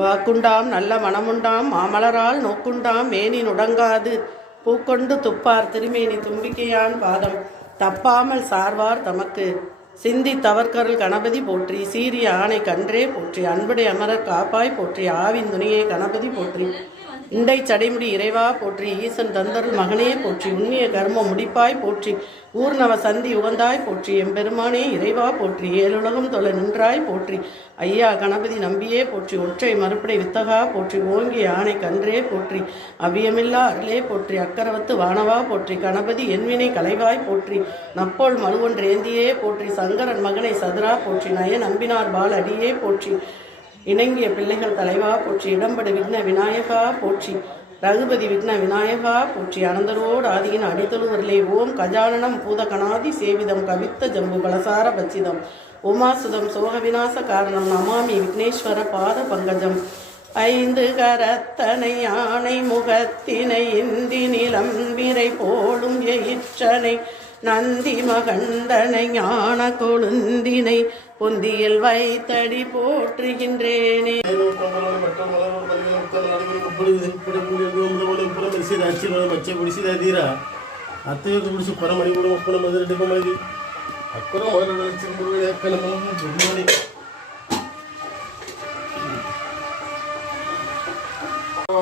வாக்குண்டாம் நல்ல மனமுண்டாம் மாமலரால் நோக்குண்டாம் மேனி நுடங்காது. பூக்கொண்டு துப்பார் திருமேனி தும்பிக்கையான் பாதம். தப்பாமல் சார்வார் தமக்கு. சிந்தி தவற்கருள் கணபதி போற்றி சீரிய ஆணை கன்றே போற்றி அன்புடை அமரர் காப்பாய் போற்றி ஆவின் துணியை கணபதி போற்றி. இண்டை சடைமுடி இறைவா போற்றி ஈசன் தந்தருள் மகனே போற்றி உண்ணிய கர்ம முடிப்பாய் போற்றி ஊர்நவ சந்தி உகந்தாய் போற்றி எம்பெருமானே இறைவா போற்றி ஏழுலகம் தொலை நின்றாய் போற்றி ஐயா கணபதி நம்பியே போற்றி ஒற்றை மறுபடி வித்தகா போற்றி ஓங்கி யானை கன்றே போற்றி அவ்வியமில்லா அருளே போற்றி அக்கரவத்து வானவா போற்றி கணபதி என்வினை கலைவாய் போற்றி நப்போல் மறுவொன்றேந்தியே போற்றி சங்கரன் மகனை சதுரா போற்றி நய நம்பினார் பால் அடியே போற்றி இணங்கிய பிள்ளைகள் தலைவா போற்றி இடம்படு விக்ன விநாயகா போற்றி ரகுபதி விக்ன விநாயகா போற்றி அனந்தரோடு ஆதியின் அடித்தொழுவர்களே ஓம் கஜானனம் பூதகணாதி சேவிதம் கவித்த ஜம்பு பலசார பச்சிதம் உமாசுதம் சோக விநாச காரணம் நமாமி விக்னேஸ்வர பாத பங்கஜம் ஐந்து கரத்தனை யானை முகத்தினை இந்தி நிலம் விரை போலும் எயிற்றனை நந்தி மகண்டனை ஞான கொழுந்தினை பொந்தியில் வைத்தடி போற்றுகின்றேனே. அத்தையை பிடிச்சி பரமணி கூட ஒப்பனை மதுரை டிப்பமதி அப்புறம் ஒரு லட்சம் ரூபாய்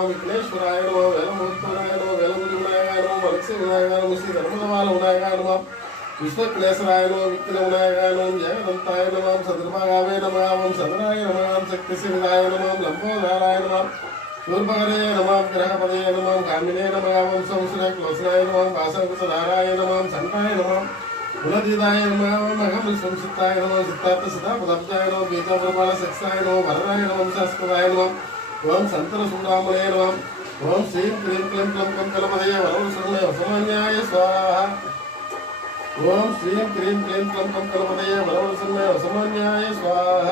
விக்னேஸ்வராயணமா வேலமுத்தராயணமா வேலமுடி விநாயகாரமா மலசி விநாயகாரமுசி தர்மதமான விநாயகாரமா விஷ்ணுக்லேசராயனோ விக்கிரமநாயகானோம் ஜெகதந்தாய நமாம் சதுர்மாகாவே நமாம் சதுராய நமாம் சக்திசிவனாய நமாம் லம்போதாராய நமாம் சூர்பகரே நமாம் கிரகபதே நமாம் காமினே நமாம் சம்சுரே குலோசனாய நமாம் வாசகுசதாராய நமாம் சண்டாய நமாம் குலதீதாய நமாம் அகம் சம்சுத்தாய நமாம் சித்தார்த்த சதா பதாப்தாய நமாம் பீதாபிரபால சக்ஸாய நமாம் வரதாய நமாம் சாஸ்பதாய நமாம் ஓம் சந்தர சூடாமலே நமாம் ஓம் ஸ்ரீம் கிரீம் கிளம் கிளம் கம் வரவு சுரமய வசமான்யாய சுவாஹா ஓம் ஸ்ரீம் கிரீம் கிளீம் க்ளம் கம் கலமதய வரவரசன்ன ரசமான்யாய ஸ்வாஹ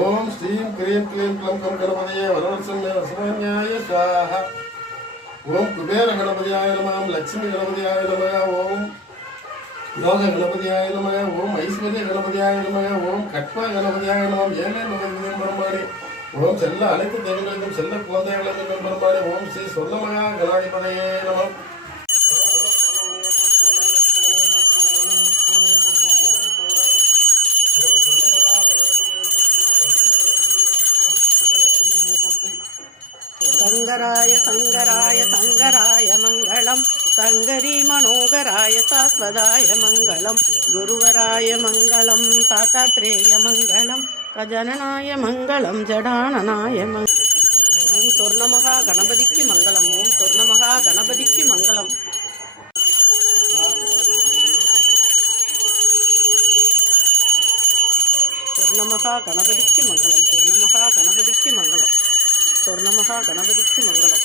ஓம் ஸ்ரீம் கிரீம் கிளீம் க்ளம் கம் கலமதய வரவரசன்ன ரசமான்யாய ஸ்வாஹ ஓம் குபேர கணபதியாய நமாம் லட்சுமி கணபதியாய நமக ஓம் யோக கணபதியாய நமக ஓம் ஐஸ்வர்ய கணபதியாய நமக ஓம் கட்ப கணபதியாய நமம் ஏழை நமதியம் பெருமாடி ஓம் செல்ல அனைத்து தேவர்களுக்கும் செல்ல குழந்தைகளுக்கும் பெருமாடி ஓம் ஸ்ரீ சொல்லமகா கணாதிபதையே நமம் சங்கராய சங்கராய சங்கராய மங்களம். சங்கரி மனோகராய சாஸ்வதாய மங்களம். குருவராய மங்களம் தாத்தாத்ரேய மங்களம். கஜனநாய மங்களம் ஜடானநாய மங்களம் ஓம் சொர்ணமகா கணபதிக்கு மங்களம் ஓம் சொர்ணமகா கணபதிக்கு மங்களம். சொர்ணமகா கணபதிக்கு மங்களம் சொர்ணமகா கணபதிக்கு மங்களம். சொர்ணமகா கணபதிக்கு மங்களம்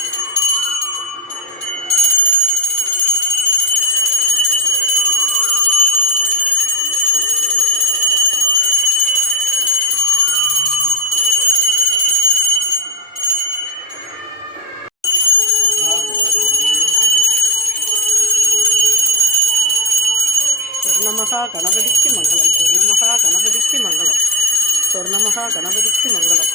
சொர்ணமகா கணபதிக்கு மங்களம் சொர்ணமகா கணபதிக்கு மங்களம் சொர்ணமகா கணபதிக்கு மங்களம்